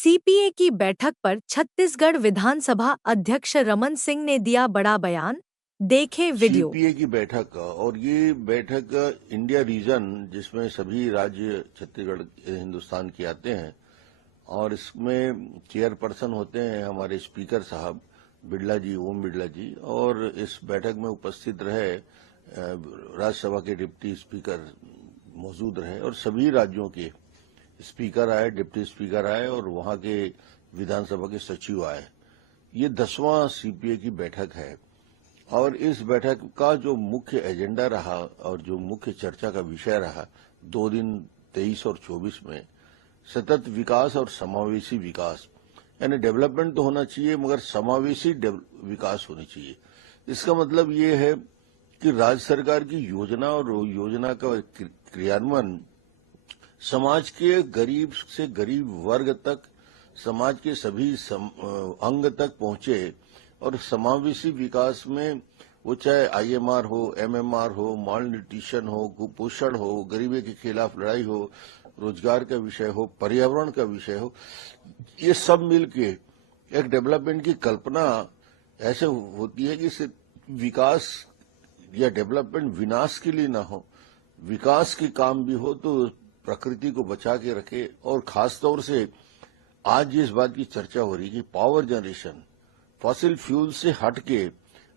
CPA की बैठक पर छत्तीसगढ़ विधानसभा अध्यक्ष रमन सिंह ने दिया बड़ा बयान। देखें वीडियो। सीपीए की बैठक और ये बैठक इंडिया रीजन जिसमें सभी राज्य छत्तीसगढ़ हिंदुस्तान के आते हैं और इसमें चेयरपर्सन होते हैं हमारे स्पीकर साहब बिड़ला जी, ओम बिड़ला जी, और इस बैठक में उपस्थित रहे राज्यसभा के डिप्टी स्पीकर मौजूद रहे और सभी राज्यों के स्पीकर आए, डिप्टी स्पीकर आए और वहां के विधानसभा के सचिव आए। ये 10वां सीपीए की बैठक है और इस बैठक का जो मुख्य एजेंडा रहा और जो मुख्य चर्चा का विषय रहा 2 दिन 23 और 24 में सतत विकास और समावेशी विकास, यानी डेवलपमेंट तो होना चाहिए मगर समावेशी विकास होनी चाहिए। इसका मतलब ये है कि राज्य सरकार की योजना और योजना का क्रियान्वयन समाज के गरीब से गरीब वर्ग तक, समाज के सभी अंग तक पहुंचे और समावेशी विकास में वो चाहे आईएमआर हो, एमएमआर हो, माल न्यूट्रिशन हो, कुपोषण हो, गरीबी के खिलाफ लड़ाई हो, रोजगार का विषय हो, पर्यावरण का विषय हो, ये सब मिलके एक डेवलपमेंट की कल्पना ऐसे होती है कि विकास या डेवलपमेंट विनाश के लिए ना हो, विकास के काम भी हो तो प्रकृति को बचा के रखे। और खासतौर से आज इस बात की चर्चा हो रही है कि पावर जनरेशन फॉसिल फ्यूल से हटके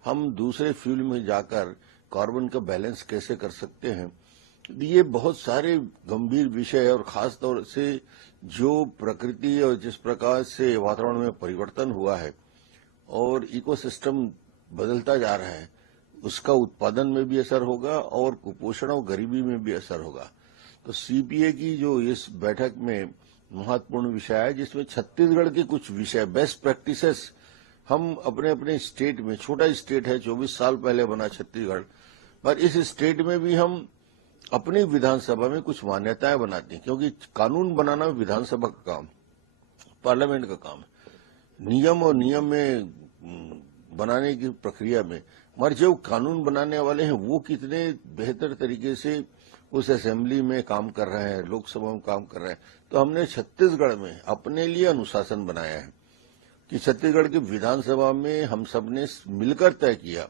हम दूसरे फ्यूल में जाकर कार्बन का बैलेंस कैसे कर सकते हैं। ये बहुत सारे गंभीर विषय और खास तौर से जो प्रकृति और जिस प्रकार से वातावरण में परिवर्तन हुआ है और इकोसिस्टम बदलता जा रहा है, उसका उत्पादन में भी असर होगा और कुपोषण और गरीबी में भी असर होगा। तो सीपीए की जो इस बैठक में महत्वपूर्ण विषय है जिसमें छत्तीसगढ़ के कुछ विषय बेस्ट प्रैक्टिसेस हम अपने अपने स्टेट में, छोटा स्टेट है, 24 साल पहले बना छत्तीसगढ़, पर इस स्टेट में भी हम अपनी विधानसभा में कुछ मान्यताएं बनाते हैं क्योंकि कानून बनाना विधानसभा का काम, पार्लियामेंट का काम है। नियम और नियम में बनाने की प्रक्रिया में मगर जो कानून बनाने वाले हैं वो कितने बेहतर तरीके से उस असेंबली में काम कर रहे हैं, लोकसभा में काम कर रहे हैं। तो हमने छत्तीसगढ़ में अपने लिए अनुशासन बनाया है कि छत्तीसगढ़ की विधानसभा में हम सब ने मिलकर तय किया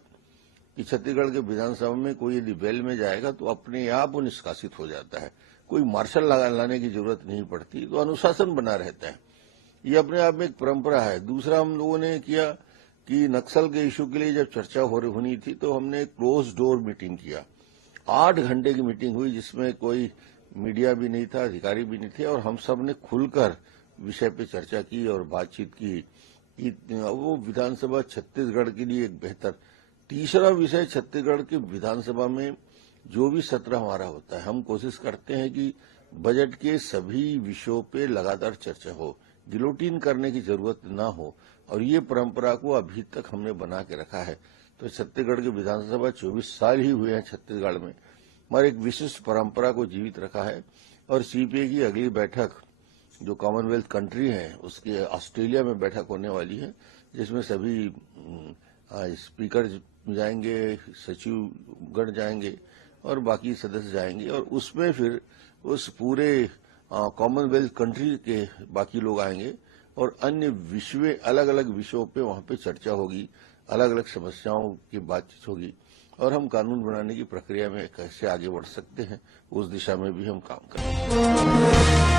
कि छत्तीसगढ़ के विधानसभा में कोई यदि वेल में जाएगा तो अपने आप वो निष्कासित हो जाता है, कोई मार्शल लाने की जरूरत नहीं पड़ती, तो अनुशासन बना रहता है। ये अपने आप में एक परंपरा है। दूसरा हम लोगों ने किया कि नक्सल के इशू के लिए जब चर्चा होनी थी तो हमने क्लोज डोर मीटिंग किया। 8 घंटे की मीटिंग हुई जिसमें कोई मीडिया भी नहीं था, अधिकारी भी नहीं थे और हम सब ने खुलकर विषय पे चर्चा की और बातचीत की कि वो विधानसभा छत्तीसगढ़ के लिए एक बेहतर। तीसरा विषय, छत्तीसगढ़ की विधानसभा में जो भी सत्र हमारा होता है हम कोशिश करते हैं कि बजट के सभी विषयों पे लगातार चर्चा हो, गिलोटिन करने की जरूरत ना हो, और ये परंपरा को अभी तक हमने बना के रखा है। तो छत्तीसगढ़ की विधानसभा 24 साल ही हुए हैं छत्तीसगढ़ में, मगर एक विशिष्ट परंपरा को जीवित रखा है। और सीपीए की अगली बैठक जो कॉमनवेल्थ कंट्री है उसके ऑस्ट्रेलिया में बैठक होने वाली है जिसमें सभी स्पीकर जाएंगे, सचिवगण जाएंगे और बाकी सदस्य जाएंगे और उसमें फिर उस पूरे कॉमनवेल्थ कंट्री के बाकी लोग आएंगे और अन्य अलग अलग विषयों पे वहां पे चर्चा होगी, अलग अलग समस्याओं की बातचीत होगी और हम कानून बनाने की प्रक्रिया में कैसे आगे बढ़ सकते हैं उस दिशा में भी हम काम करेंगे।